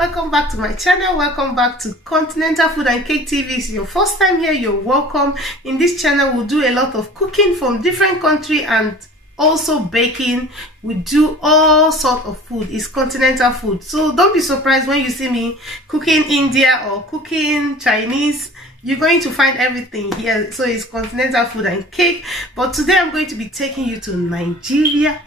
welcome back to my channel. Welcome back to Continental Food and Cake TV. If it's your first time here, you're welcome. In this channel we'll do a lot of cooking from different countries and also baking. We do all sort of food. It's continental food, so don't be surprised when you see me cooking India or cooking Chinese. You're going to find everything here. So it's continental food and cake. But today I'm going to be taking you to Nigeria.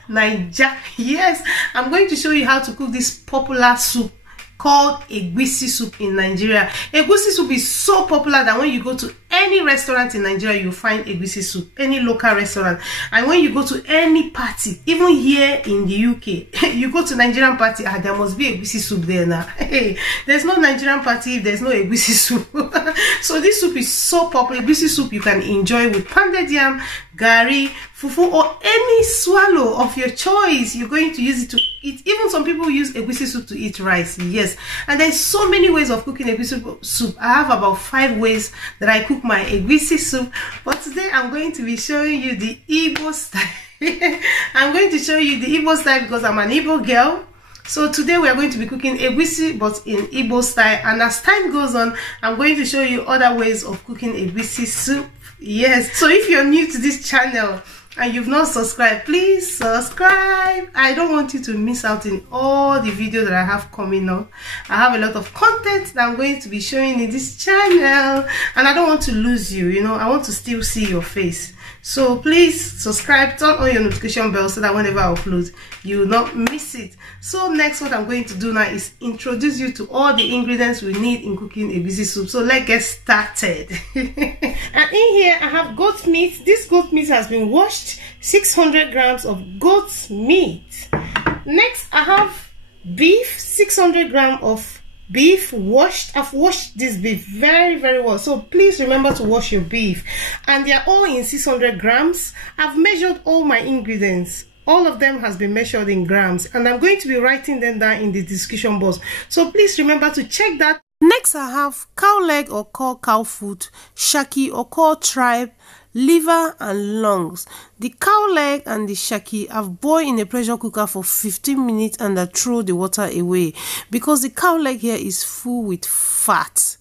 Yes, I'm going to show you how to cook this popular soup called Egusi soup in Nigeria. Egusi soup is so popular that when you go to any restaurant in Nigeria, you'll find Egusi soup, any local restaurant. And when you go to any party, even here in the UK, you go to Nigerian party, there must be Egusi soup there now. Hey, there's no Nigerian party if there's no Egusi soup. So this soup is so popular. Egusi soup you can enjoy with pounded yam, gari, fufu, or any swallow of your choice. You're going to use it to eat. Even some people use Egusi soup to eat rice. Yes, and there's so many ways of cooking Egusi soup. I have about 5 ways that I cook my Egusi soup, but today I'm going to be showing you the Igbo style. I'm going to show you the Igbo style because I'm an Igbo girl. So today we are going to be cooking Egusi but in Igbo style, and as time goes on I'm going to show you other ways of cooking Egusi soup. Yes, so if you're new to this channel and you've not subscribed, please subscribe. I don't want you to miss out in all the videos that I have coming up. I have a lot of content that I'm going to be showing in this channel, and I don't want to lose you, you know. I want to still see your face. So please subscribe, turn on your notification bell so that whenever I upload, you will not miss it. So next, what I'm going to do now is introduce you to all the ingredients we need in cooking Egusi soup. So let's get started. And in here I have goat meat. This goat meat has been washed, 600 grams of goat meat. Next I have beef, 600 grams of beef washed. I've washed this beef very well, so please remember to wash your beef. And they are all in 600 grams. I've measured all my ingredients. All of them has been measured in grams, and I'm going to be writing them down in the description box, so please remember to check that. Next I have cow leg or called cow foot, shaki or called tripe, liver and lungs. The cow leg and the shaki I've boiled in a pressure cooker for 15 minutes and I throw the water away because the cow leg here is full with fat.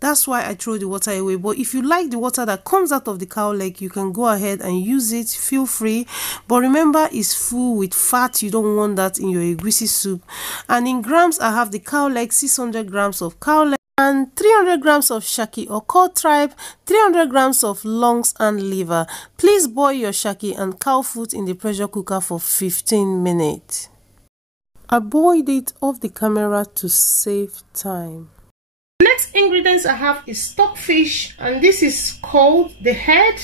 That's why I throw the water away. But if you like the water that comes out of the cow leg, you can go ahead and use it, feel free. But remember, it's full with fat. You don't want that in your Egusi soup. And in grams, I have the cow leg, 600 grams of cow leg, and 300 grams of shaki or called tripe, 300 grams of lungs and liver. Please boil your shaki and cow foot in the pressure cooker for 15 minutes. I boiled it off the camera to save time. Next ingredients I have is stockfish, and this is called the head.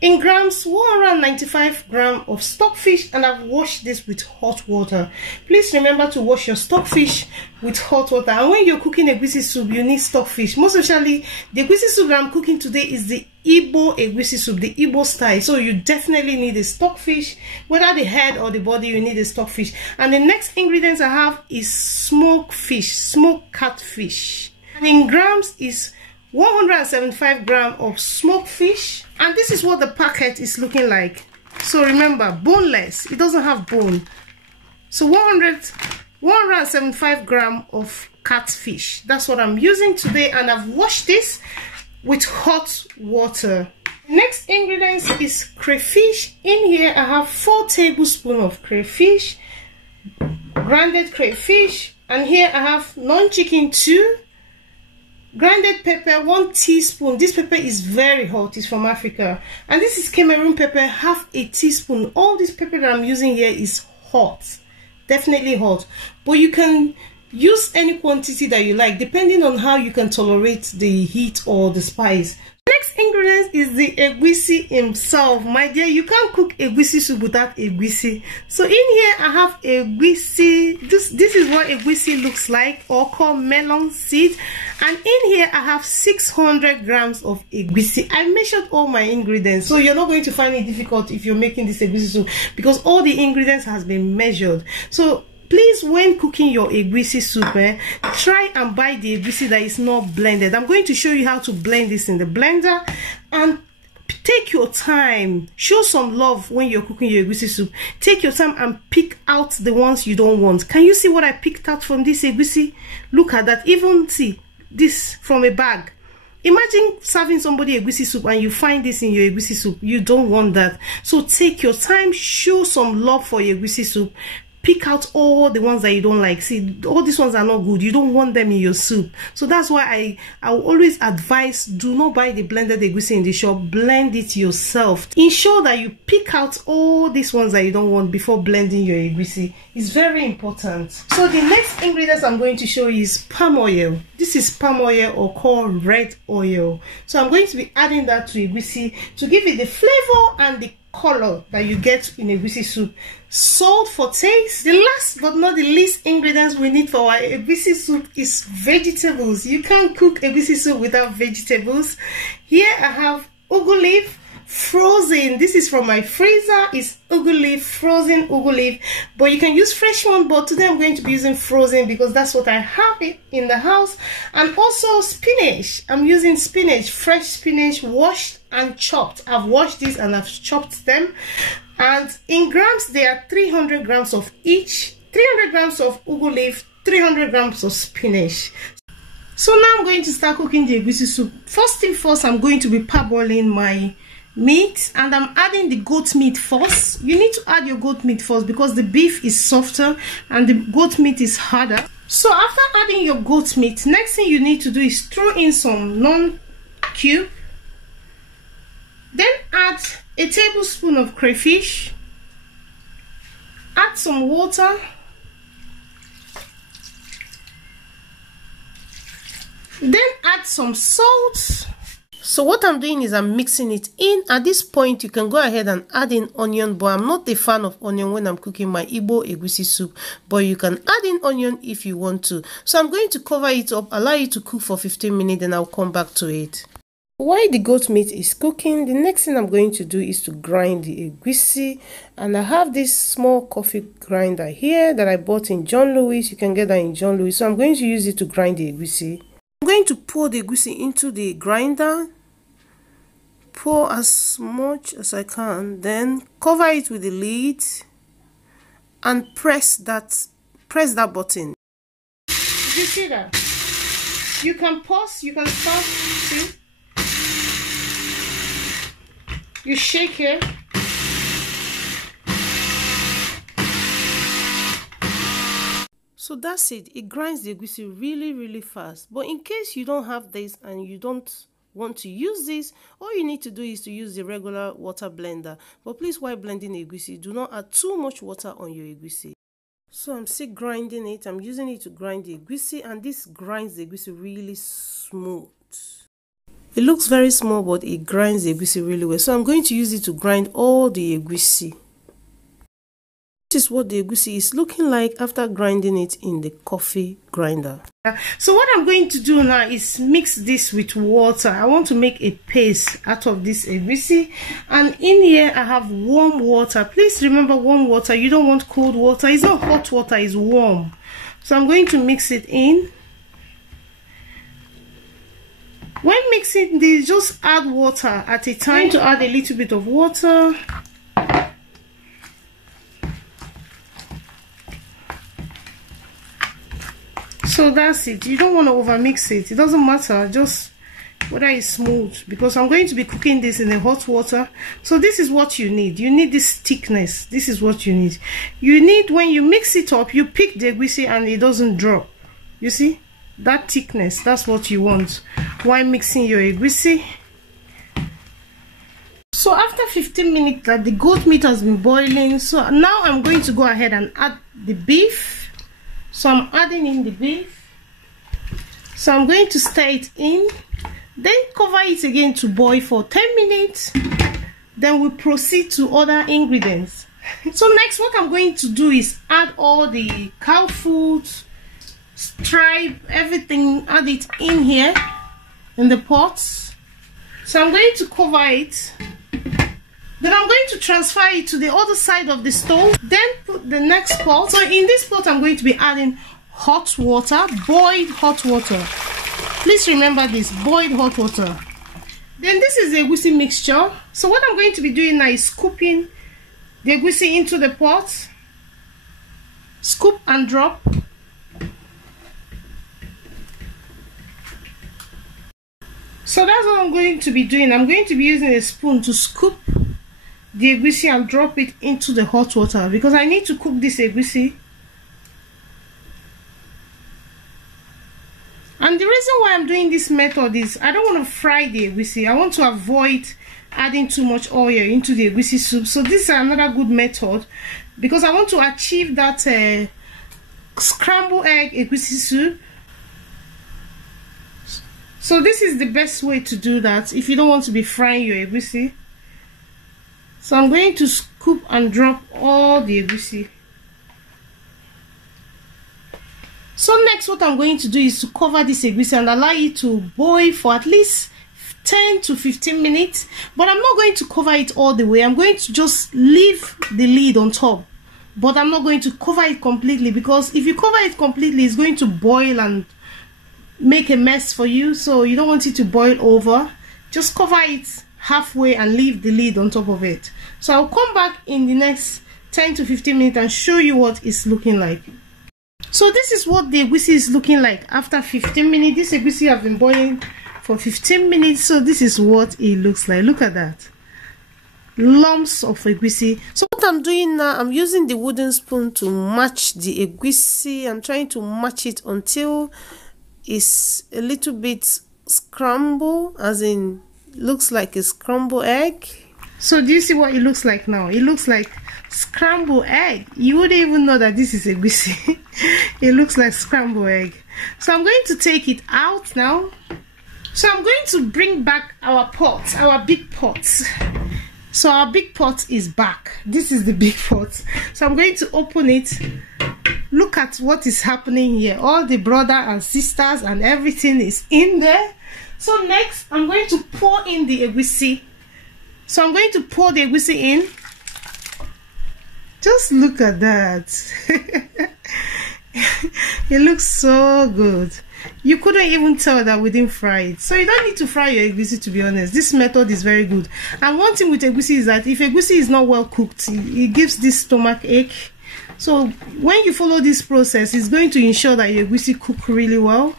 In grams, 195 grams of stockfish, and I've washed this with hot water. Please remember to wash your stockfish with hot water. And when you're cooking Egusi soup, you need stockfish. Most especially, the Egusi soup that I'm cooking today is the Igbo Egusi soup, the Igbo style. So you definitely need a stockfish, whether the head or the body, you need a stockfish. And the next ingredients I have is smoked fish, smoked catfish. And in grams is 175 grams of smoked fish, and this is what the packet is looking like. So remember, boneless, it doesn't have bone. So 175 grams of catfish, that's what I'm using today, and I've washed this with hot water. Next ingredients is crayfish. In here I have 4 tablespoons of crayfish, grounded crayfish, and here I have non-chicken 2, grounded pepper 1 teaspoon. This pepper is very hot, it's from Africa, and this is Cameroon pepper, half a teaspoon. All this pepper that I'm using here is hot, definitely hot, but you can use any quantity that you like depending on how you can tolerate the heat or the spice. Next ingredient is the Egusi himself. My dear, you can't cook Egusi soup without Egusi. So in here I have Egusi. This is what Egusi looks like, or called melon seed. And in here I have 600 grams of Egusi. I measured all my ingredients, so you're not going to find it difficult if you're making this Egusi soup because all the ingredients has been measured. So please, when cooking your Egusi soup, try and buy the Egusi that is not blended. I'm going to show you how to blend this in the blender, and Take your time. Show some love when you're cooking your egusi soup. Take your time and pick out the ones you don't want. Can you see what I picked out from this egusi? Look at that. Even see this from a bag. Imagine serving somebody egusi soup and you find this in your egusi soup. You don't want that. So take your time, show some love for your egusi soup. Pick out all the ones that you don't like. See, all these ones are not good. You don't want them in your soup. So that's why I will always advise, do not buy the blended egusi in the shop. Blend it yourself. Ensure that you pick out all these ones that you don't want before blending your egusi. It's very important. So the next ingredients I'm going to show you is palm oil. This is palm oil, or called red oil. So I'm going to be adding that to egusi to give it the flavor and the color that you get in egusi soup. Salt for taste. The last but not the least ingredients we need for our egusi soup is vegetables. You can't cook egusi soup without vegetables. Here I have ugu leaf frozen. This is from my freezer. It's ugu leaf, frozen ugu leaf, but you can use fresh one, but today I'm going to be using frozen because that's what I have it in the house. And also spinach. I'm using spinach, fresh spinach, washed and chopped. I've washed this and I've chopped them, and in grams there are 300 grams of each. 300 grams of ugu leaf, 300 grams of spinach. So now I'm going to start cooking the egusi soup. First thing first, I'm going to be parboiling my meat, and I'm adding the goat meat first. You need to add your goat meat first because the beef is softer and the goat meat is harder. So after adding your goat meat, next thing you need to do is throw in some non-cube. Then add a tablespoon of crayfish. Add some water. Then add some salt. So what I'm doing is I'm mixing it in. At this point, you can go ahead and add in onion, but I'm not a fan of onion when I'm cooking my Igbo egusi soup, but you can add in onion if you want to. So I'm going to cover it up, allow it to cook for 15 minutes, and I'll come back to it. While the goat meat is cooking, the next thing I'm going to do is to grind the egusi, and I have this small coffee grinder here that I bought in John Lewis. You can get that in John Lewis. So I'm going to use it to grind the egusi. I'm going to pour the egusi into the grinder. Pour as much as I can, then cover it with the lid and press that button. Did you see that? You can pause, you can stop. See? You shake it. So that's it. It grinds the egusi really fast. But in case you don't have this and you don't want to use this, all you need to do is to use the regular water blender. But please, while blending egusi, do not add too much water on your egusi. So I'm still grinding it. I'm using it to grind the egusi, and this grinds the egusi really smooth. It looks very small, but it grinds the egusi really well. So I'm going to use it to grind all the egusi. This is what the egusi is looking like after grinding it in the coffee grinder. So what I'm going to do now is mix this with water. I want to make a paste out of this egusi, and in here I have warm water. Please remember, warm water. You don't want cold water. It's not hot water, it's warm. So I'm going to mix it in. When mixing this, just add water at a time. To add a little bit of water. So that's it. You don't want to overmix it. It doesn't matter, just whether it's smooth, because I'm going to be cooking this in the hot water. So this is what you need. You need this thickness. This is what you need. You need, when you mix it up, you pick the egusi and it doesn't drop. You see? That thickness, that's what you want while mixing your egusi. So after 15 minutes that the goat meat has been boiling, so now I'm going to go ahead and add the beef. So I'm adding in the beef. So I'm going to stir it in, then cover it again to boil for 10 minutes. Then we proceed to other ingredients. So next, what I'm going to do is add all the cow food, stripe, everything, add it in here in the pots. So I'm going to cover it. Then I'm going to transfer it to the other side of the stove. Then put the next pot. So in this pot, I'm going to be adding hot water, boiled hot water. Please remember this, boiled hot water. Then this is the egusi mixture. So what I'm going to be doing now is scooping the egusi into the pot. Scoop and drop. So that's what I'm going to be doing. I'm going to be using a spoon to scoop the egusi and drop it into the hot water because I need to cook this egusi. And the reason why I'm doing this method is I don't want to fry the egusi. I want to avoid adding too much oil into the egusi soup. So this is another good method because I want to achieve that scrambled egg egusi soup. So this is the best way to do that if you don't want to be frying your egusi. So I'm going to scoop and drop all the egusi. So next what I'm going to do is to cover this egusi and allow it to boil for at least 10 to 15 minutes. But I'm not going to cover it all the way. I'm going to just leave the lid on top. But I'm not going to cover it completely because if you cover it completely, it's going to boil and make a mess for you. So you don't want it to boil over. Just cover it halfway and leave the lid on top of it. So I'll come back in the next 10 to 15 minutes and show you what it's looking like. So this is what the egusi is looking like after 15 minutes. This egusi have been boiling for 15 minutes. So this is what it looks like. Look at that. Lumps of egusi. So what I'm doing now, I'm using the wooden spoon to match the egusi. I'm trying to match it until it's a little bit scrambled, as in looks like a scrambled egg. So do you see what it looks like now? It looks like scrambled egg. You wouldn't even know that this is egusi. It looks like scrambled egg. So I'm going to take it out now. So I'm going to bring back our pot, our big pot. So our big pot is back. This is the big pot. So I'm going to open it. Look at what is happening here. All the brother and sisters and everything is in there. So next I'm going to pour in the egusi. So I'm going to pour the egusi in. Just look at that. It looks so good. You couldn't even tell that we didn't fry it. So you don't need to fry your egusi, to be honest. This method is very good. And one thing with egusi is that if egusi is not well cooked, it gives this stomach ache. So when you follow this process, it's going to ensure that your egusi cook really well.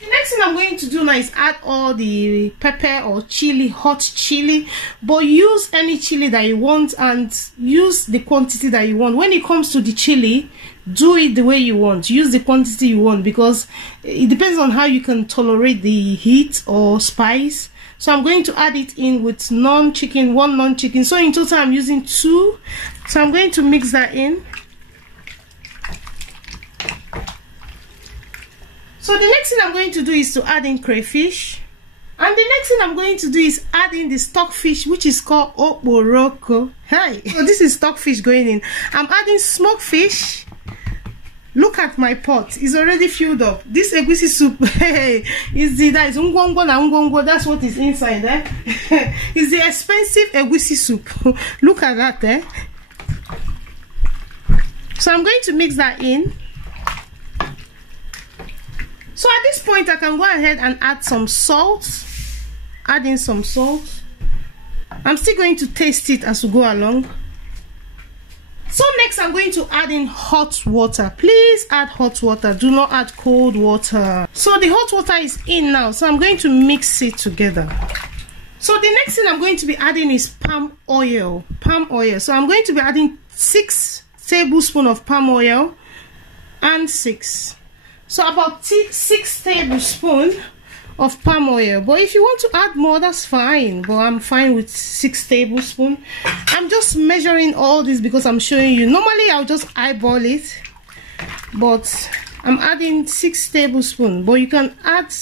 The next thing I'm going to do now is add all the pepper or chili, hot chili. But use any chili that you want and use the quantity that you want. When it comes to the chili, do it the way you want. Use the quantity you want because it depends on how you can tolerate the heat or spice. So I'm going to add it in with non-chicken, one non-chicken. So in total I'm using 2. So I'm going to mix that in. So the next thing I'm going to do is to add in crayfish. And the next thing I'm going to do is add in the stockfish, which is called okporoko. Hi. So this is stockfish going in. I'm adding smoked fish. Look at my pot. It's already filled up. This egusi soup is that is ngwongwo na ngwongwo. That's what is inside there. It's the expensive egusi soup. Look at that there. So I'm going to mix that in. So at this point I can go ahead and add some salt. Add in some salt. I'm still going to taste it as we go along. So next I'm going to add in hot water. Please add hot water. Do not add cold water. So the hot water is in now. So I'm going to mix it together. So the next thing I'm going to be adding is palm oil. Palm oil. So I'm going to be adding 6 tablespoons of palm oil and 6. So about 6 tablespoons of palm oil. But if you want to add more, that's fine. But I'm fine with 6 tablespoons. I'm just measuring all this because I'm showing you. Normally I'll just eyeball it, but I'm adding 6 tablespoons. But you can add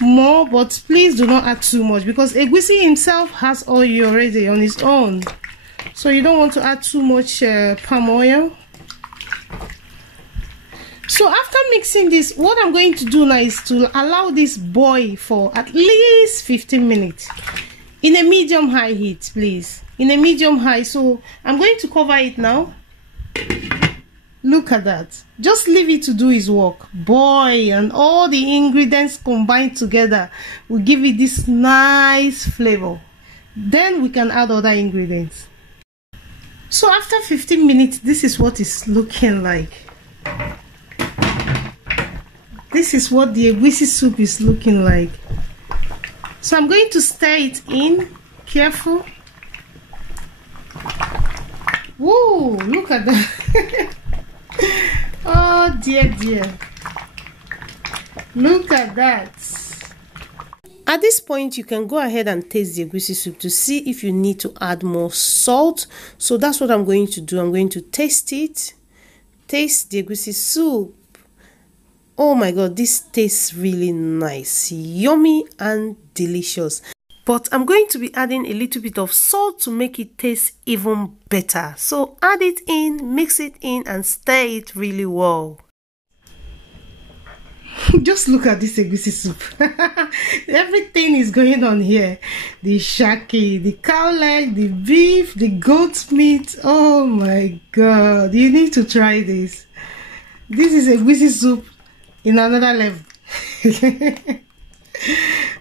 more, but please do not add too much because egusi himself has oil already on its own. So you don't want to add too much palm oil. So after mixing this, what I'm going to do now is to allow this boil for at least 15 minutes in a medium high heat, please. In a medium high. So I'm going to cover it now. Look at that. Just leave it to do its work. Boy, and all the ingredients combined together will give it this nice flavor. Then we can add other ingredients. So after 15 minutes, this is what it's looking like. This is what the egusi soup is looking like. So I'm going to stir it in. Careful. Whoa, look at that. Oh dear. Look at that. At this point, you can go ahead and taste the egusi soup to see if you need to add more salt. So that's what I'm going to do. I'm going to taste it. Taste the egusi soup. Oh my god, this tastes really nice, yummy and delicious. But I'm going to be adding a little bit of salt to make it taste even better. So add it in, mix it in and stir it really well. Just look at this egusi soup. Everything is going on here. The shaki, the cow leg, the beef, the goat meat. Oh my god, you need to try this. This is egusi soup in another level.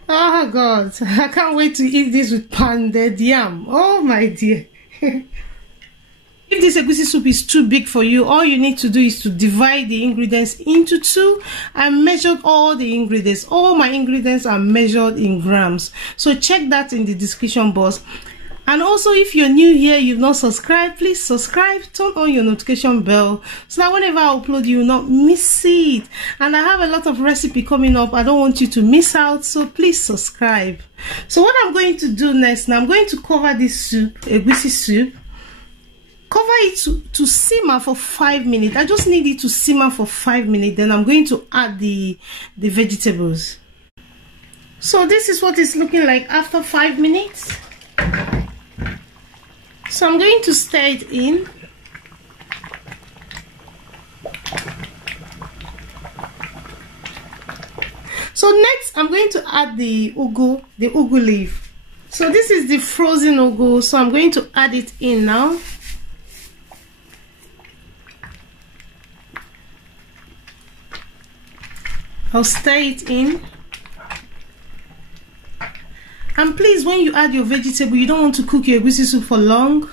Oh god, I can't wait to eat this with pounded yam. Oh my dear. If this egusi soup is too big for you, all you need to do is to divide the ingredients into two. I measured all the ingredients. All my ingredients are measured in grams. So check that in the description box. And also, if you're new here, you've not subscribed, please subscribe, turn on your notification bell so that whenever I upload, you will not miss it. And I have a lot of recipe coming up. I don't want you to miss out, so please subscribe. So what I'm going to do next, now I'm going to cover this soup, egusi soup. Cover it to simmer for 5 minutes. I just need it to simmer for 5 minutes. Then I'm going to add the vegetables. So this is what it's looking like after 5 minutes. So I'm going to stir it in. So next I'm going to add the ugu leaf. So this is the frozen ugu, so I'm going to add it in now. I'll stir it in. And please, when you add your vegetable, you don't want to cook your egusi soup for long.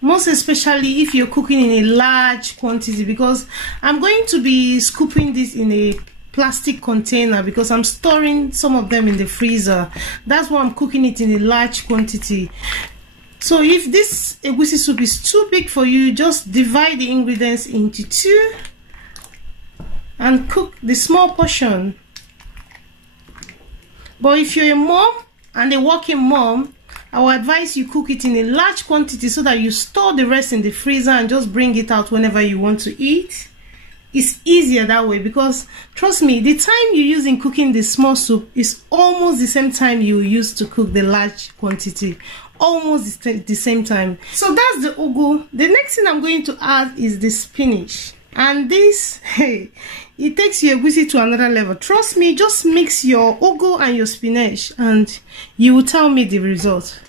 Most especially if you're cooking in a large quantity, because I'm going to be scooping this in a plastic container because I'm storing some of them in the freezer. That's why I'm cooking it in a large quantity. So if this egusi soup is too big for you, just divide the ingredients into two and cook the small portion. But if you're a mom and a working mom, I will advise you cook it in a large quantity so that you store the rest in the freezer and just bring it out whenever you want to eat. It's easier that way, because trust me, the time you use in cooking the small soup is almost the same time you use to cook the large quantity. Almost the same time. So that's the ugu. The next thing I'm going to add is the spinach. And this, hey, it takes your egusi to another level. Trust me, just mix your ugu and your spinach and you will tell me the result.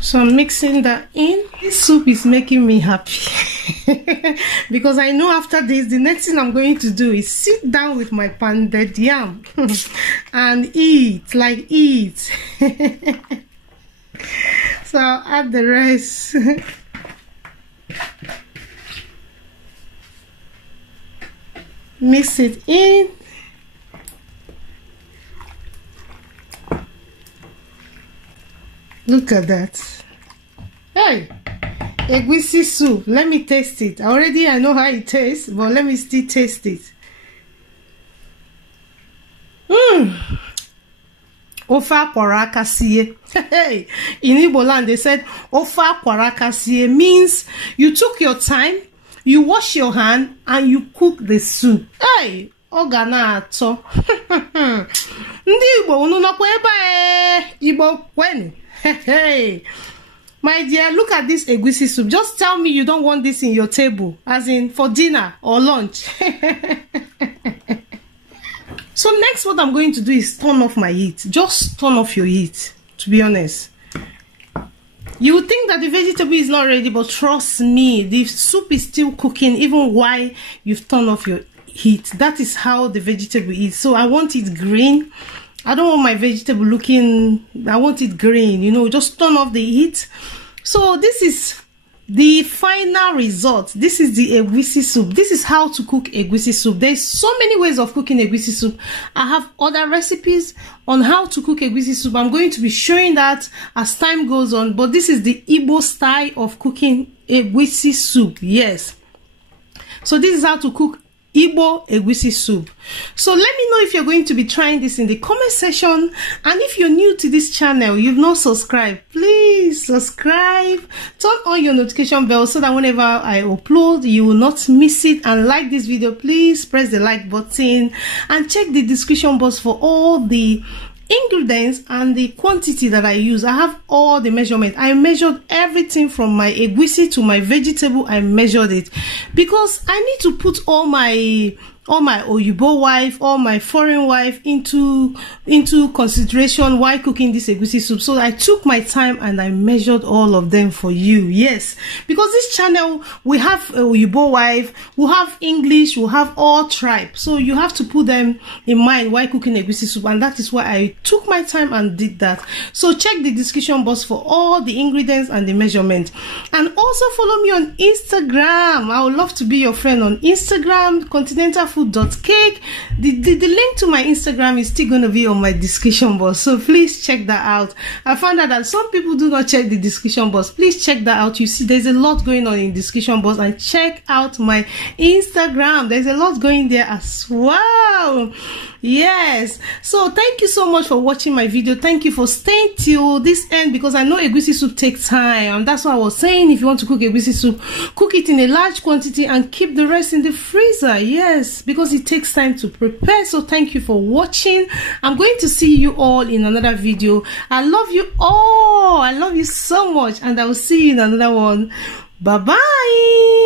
So I'm mixing that in. This soup is making me happy because I know after this, the next thing I'm going to do is sit down with my pounded yam and eat, like eat. So I'll add the rest. Mix it in. Look at that. Hey, egusi soup. Let me taste it. I know how it tastes, but let me still taste it. Ofa kwaraka sie. Hey, in Igbo land they said ofa kwaraka sie means you took your time, you wash your hand, and you cook the soup. Hey, ogana ato. Ndi Igbo unu nokwa ebe Igbo kweni. Hey, my dear, look at this egusi soup. Just tell me you don't want this in your table, as in for dinner or lunch. So next, what I'm going to do is turn off my heat. Just turn off your heat, to be honest. You would think that the vegetable is not ready, but trust me, the soup is still cooking even while you've turned off your heat. That is how the vegetable is. So I want it green. I don't want my vegetable looking, I want it green, you know, just turn off the heat. So this is the final result. This is the egusi soup. This is how to cook egusi soup. There's so many ways of cooking egusi soup. I have other recipes on how to cook egusi soup. I'm going to be showing that as time goes on, but this is the Igbo style of cooking egusi soup. Yes. So this is how to cook Igbo egusi soup. So let me know if you're going to be trying this in the comment section, and if you're new to this channel, you've not subscribed, please subscribe, turn on your notification bell so that whenever I upload you will not miss it, and like this video, please press the like button and check the description box for all the ingredients and the quantity that I use. I have all the measurement. I measured everything from my egusi to my vegetable. I measured it because I need to put all my Oyibo wife, all my foreign wife into consideration while cooking this egusi soup. So I took my time and I measured all of them for you. Yes, because this channel, we have Oyibo wife, we have English, we have all tribes. So you have to put them in mind while cooking egusi soup, and that is why I took my time and did that. So check the description box for all the ingredients and the measurement, and also follow me on Instagram. I would love to be your friend on Instagram, continentalfood.cake. The link to my Instagram is still going to be on my description box, so please check that out. I found out that some people do not check the description box. Please check that out. You see, there's a lot going on in the description box, and check out my Instagram. There's a lot going there as well. Yes, so thank you so much for watching my video. Thank you for staying till this end, because I know egusi soup takes time, and that's why I was saying, if you want to cook egusi soup, cook it in a large quantity and keep the rest in the freezer. Yes, because it takes time to prepare. So thank you for watching. I'm going to see you all in another video. I love you all. I love you so much, and I will see you in another one. Bye bye.